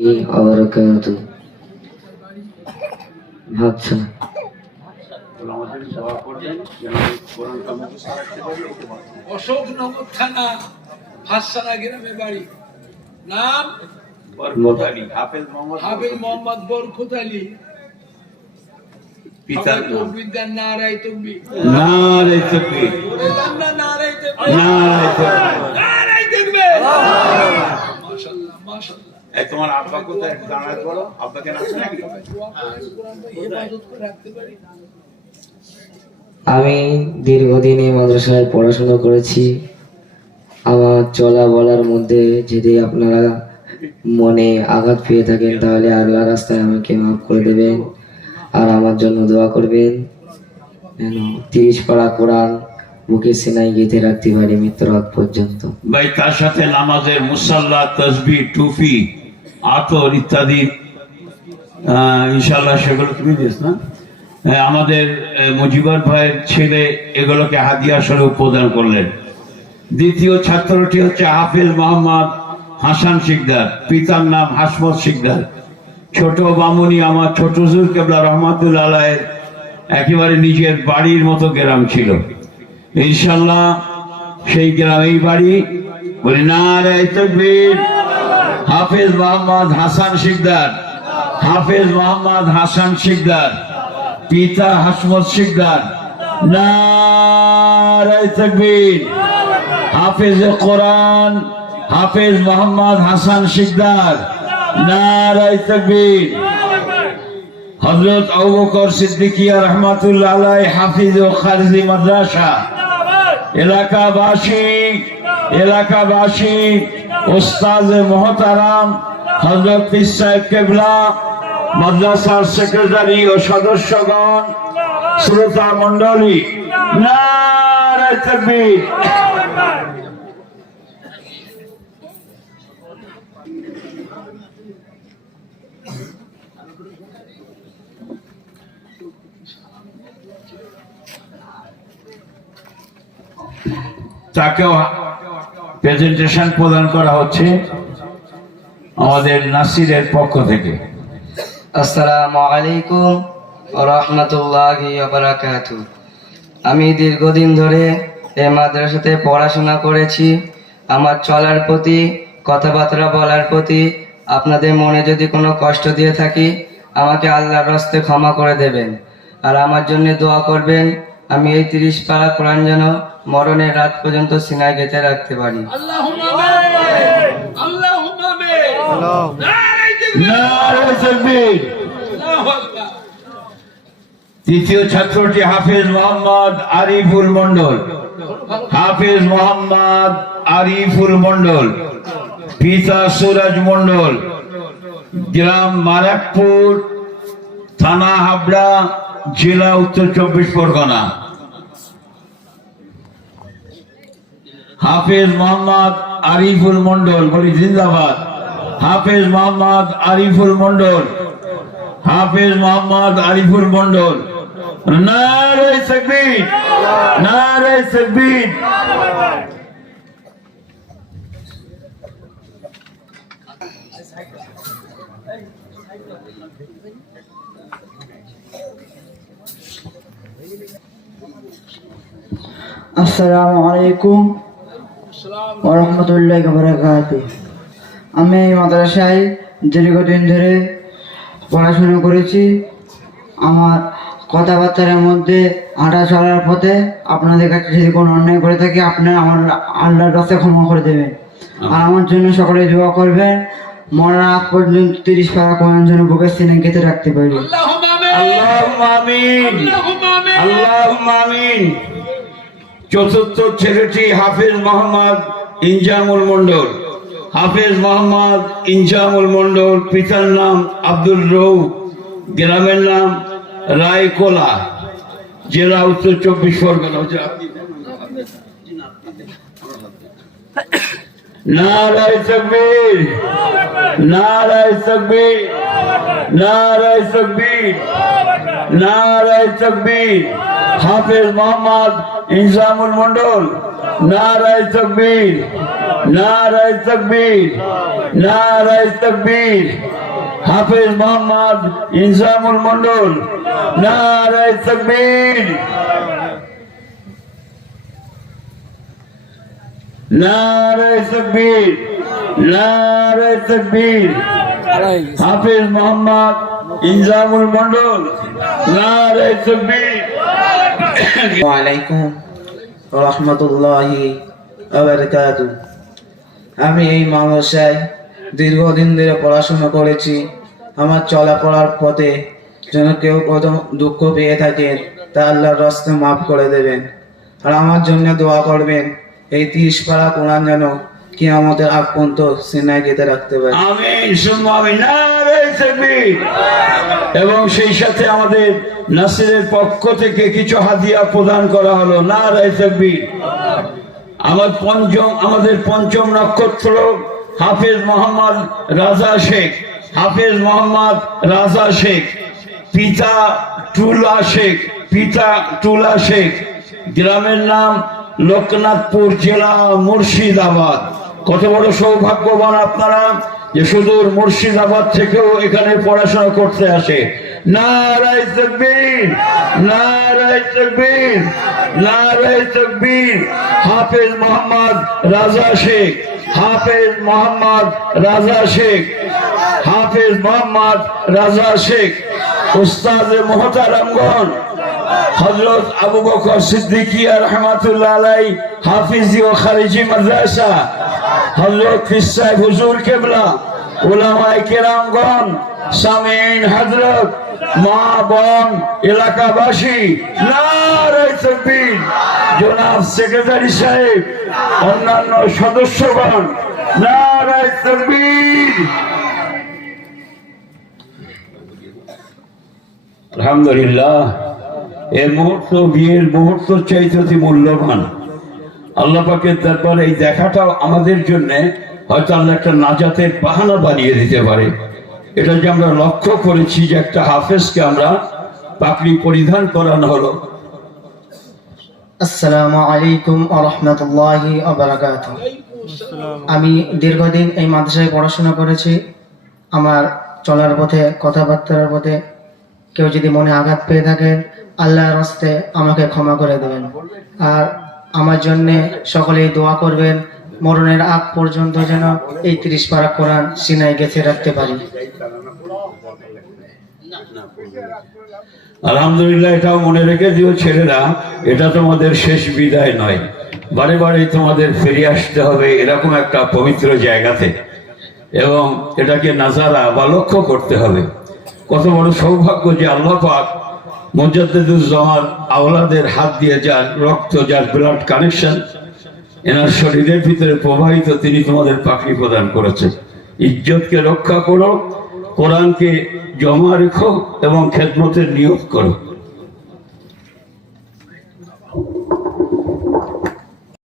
وبركاته আচ্ছা অশোক নগর থানা হাসানা গ্রামে বাড়ি। নাম হাফেজ মোহাম্মদ বরকত আলী। পিতার নাম নারায় তাকবীর, নারায়ে তাকবীর, নারায় তাকবীর, নারায় তাকবীর। মাশাআল্লাহ মাশাআল্লাহ। এই তোমার আব্বা কোথায় দাঁড়ায় বলো, আব্বাকে নাচে নাকি? ইবাদত করে রাখতে পারি। আমি দীর্ঘদিন এই মাদ্রাসায় পড়াশোনা করেছি। আমার চলা বলার মধ্যে যদি আপনারা মনে আঘাত পেয়ে থাকেন তাহলে আল্লাহ রাস্তায় আমাকে মাফ করে দেবেন আর আমার জন্য দোয়া করবেন যেন 30 পারা কোরআন বুকে সিনায় গেঁথে রাখতে পারি মৃত্যুর আগ পর্যন্ত। ভাই তার সাথে নামাজের মুসাল্লা, তাসবিহ, টুপি, আতর ইত্যাদি ইনশাআল্লাহ সেগুলো তুমি দিস না। আমাদের মুজিবুর ভাইয়ের ছেলে এগুলোকে হাদিয়া স্বরূপ প্রদান করলেন। দ্বিতীয় ছাত্রটি হচ্ছে হাফেজ মোহাম্মদ হাসান শিকদার, পিতার নাম হাসমত শিকদার। ছোট বামুনি আমার ছোট হুজুর কেবলা রহমাতুল্লাহ আলাইহির একেবারে নিজের বাড়ির মতো গ্রাম ছিল। ইনশাআল্লাহ সেই গ্রামেই বাড়ি। বলি নারায়ে তাকবীর। হাফেজ মোহাম্মদ হাসান শিকদার, হাফেজ মোহাম্মদ হাসান শিকদার, পিতা হাসমত শিকদার। নারায়ে তাকবীর। হাফেজ কোরআন হাফেজ মোহাম্মদ হাসান শিকদার। নারায়ে তাকবীর। হযরত আবু বকর সিদ্দিকিয়া রাহমাতুল্লাহ আলাইহি হাফিজ ও খারিজি মাদ্রাসা এলাকাবাসী উস্তাদ মুহতারাম হযরত পীর সাহেব কেবলা, মাদ্রাসার সেক্রেটারি ও সদস্যগণ, শ্রোতা মণ্ডলী, নারায়ে তাকবীর। তাকেও প্রেজেন্টেশন প্রদান করা হচ্ছে আমাদের নাসিরের পক্ষ থেকে। আসসালামু আলাইকুম ওয়া রাহমাতুল্লাহি ওয়া বারাকাতুহু। আমি দীর্ঘদিন ধরে এই মাদ্রাসাতে পড়াশোনা করেছি। আমার চলার প্রতি, কথাবার্তা বলার প্রতি আপনাদের মনে যদি কোনো কষ্ট দিয়ে থাকি আমাকে আল্লাহর রাস্তে ক্ষমা করে দেবেন আর আমার জন্য দোয়া করবেন। আমি এই 30 পারা কোরআন যেন মরণের রাত পর্যন্ত সিনায় গেঁথে রাখতে পারি। আল্লাহুম্মা আমিন, আল্লাহুম্মা আমিন। নারায়ে তাকবীর। আল্লাহু আকবার। তৃতীয় ছাত্রটি হাফেজ মোহাম্মদ আরিফুল মন্ডল, হাফেজ মোহাম্মদ আরিফুল মন্ডল, পিতা সুরাজ মন্ডল, গ্রাম মারাকপুর, থানা হাবড়া, জেলা উত্তর 24 পরগনা। হাফেজ মোহাম্মদ আরিফুল মন্ডল, বলি জিন্দাবাদ। হাফেজ মোহাম্মদ আরিফুল মন্ডল, হাফেজ মোহাম্মদ আরিফুল মন্ডল। নারায়ে তাকবীর, নারায়ে তাকবীর। আসসালামু আলাইকুম ওয়া রাহমাতুল্লাহি ওয়া বারাকাতুহু। আমি এই মাদ্রাসায় দীর্ঘদিন ধরে পড়াশোনা করেছি। আমার কথাবার্তার মধ্যে হাঁটা চলার পথে আপনাদের কাছে যদি কোনো অন্যায় করে থাকি আপনারা আমার আল্লাহর রাস্তায় ক্ষমা করে দেবেন আর আমার জন্য সকলে দোয়া করবেন মরার আগ পর্যন্ত 30 পারা কোরআন যেন বুকের সিনায় গেঁথে রাখতে পারি। আল্লাহুম্মা আমিন, আল্লাহুম্মা আমিন। চতুর্থ ছেলেটি হাফেজ মোহাম্মদ ইনজামুল মন্ডল, হাফেজ মোহাম্মদ ইনজামুল মন্ডল, পিতার নাম আব্দুল রউফ, গ্রামের নাম রায়কোলা, জেলা উত্তর 24 পরগনা। নারায়ে তাকবীর, নারায়ে তাকবীর, নারায়ে তাকবীর, নারায়ে তাকবীর। হাফেজ মোহাম্মদ ইনজামুল মন্ডল, নারায়ে তাকবীর, নারায়ে তাকবীর। নারায়ে তাকবীর। হাফেজ মোহাম্মদ ইনজামুল মন্ডল, নারায়ে তাকবীর, নারায়ে তাকবীর, নারায়ে তাকবীর। হাফেজ মোহাম্মদ ইনজামুল মন্ডল, নারায়ে তাকবীর। ওয়ালাইকুম রহমতুল্লাহি ওয়া আমি এই মাদ্রাসায় দীর্ঘদিন ধরে পড়াশোনা করেছি। আমার চলাফেরার পথে যেন কেউ কত দুঃখ পেয়ে থাকেন তা আল্লাহর রাস্তায় মাফ করে দেবেন। আর আমার জন্য দোয়া করবেন এই 30 পারা কোরআন যেন কিয়ামতের আগ পর্যন্ত সিনায় গেঁথে রাখতে পারে। আমিন সুম্মা আমিন। নারায়ে তাকবীর। এবং সেই সাথে আমাদের নাসিরের পক্ষ থেকে কিছু হাদিয়া প্রদান করা হলো। নারায়ে তাকবীর। আমাদের পঞ্চম নক্ষত্র হাফেজ মোহাম্মদ রাজা শেখ, হাফেজ মোহাম্মদ রাজা শেখ, পিতা টুলা শেখ, গ্রামের নাম লোকনাথপুর, জেলা মুর্শিদাবাদ। কত বড় সৌভাগ্যবান আপনারা যে সুদূর মুর্শিদাবাদ থেকেও এখানে পড়াশোনা করতে আসে। নারায়ে তাকবীর, নারায়ে তাকবীর, নারায়ে তাকবীর। হাফেজ মোহাম্মদ রাজা শেখ, হাফেজ মোহাম্মদ রাজা শেখ, হাফেজ মোহাম্মদ রাজা শেখ। উস্তাদ মোহতারামগণ হযরত আবু বকর সিদ্দিকিয়া রাহমাতুল্লাহ আলাইহি হাফিজি ও খারিজি মাদ্রাসা, হযরত পীর সাহেব হুজুর কেবলা, উলামায়ে কেরামগণ, সামিঈন হযরত, মা বোন, এলাকাবাসী, নারায়ে তাকবীর। জনাব সেক্রেটারি সাহেব, অন্যান্য সদস্যগণ, নারায়ে তাকবীর। আলহামদুলিল্লাহ। এই মুহূর্ত বিয়ের মুহূর্ত চাইতে অতি মূল্যবান। আল্লাহ পাকের দরবারে এই দেখাটাও আমাদের জন্য হয়তো আল্লাহ একটা নাজাতের বাহানা বানিয়ে দিতে পারে। এটা যে আমরা লক্ষ্য করেছি যে একটা হাফেজকে আমরা পাগড়ি পরিধান করানো হলো। আসসালামু আলাইকুম ওয়া রাহমাতুল্লাহি ওয়া বারাকাতুহু। আমি দীর্ঘদিন এই মাদ্রাসায় পড়াশোনা করেছি। আমার চলার পথে, কথাবার্তার পথে কেউ যদি মনে আঘাত পেয়ে থাকেন আল্লাহর রাস্তায় আমাকে ক্ষমা করে দেবেন। আর আমার জন্যে সকলেই দোয়া করবেন মরণের আগ পর্যন্ত যেন এই 30 পারা কোরআন সিনায় গেঁথে রাখতে পারি। আলহামদুলিল্লাহ। এটাও মনে রেখে দিও ছেলেরা, এটা তোমাদের শেষ বিদায় নয়। বারে বারে তোমাদের ফিরে আসতে হবে এরকম একটা পবিত্র জায়গাতে, এবং এটাকে নাজারা বা লক্ষ্য করতে হবে। কত বড় সৌভাগ্য যে আল্লাহ পাক মুজাদ্দিদুজ্জামান আওলাদের হাত দিয়ে যার রক্ত, যার ব্লাড কানেকশন এনার শরীরের ভিতরে প্রবাহিত, তিনি তোমাদের পাগড়ি প্রদান করেছেন। ইজ্জতকে রক্ষা করো, কোরআনকে জমা রেখো এবং খেদমতের নিয়োগ করো।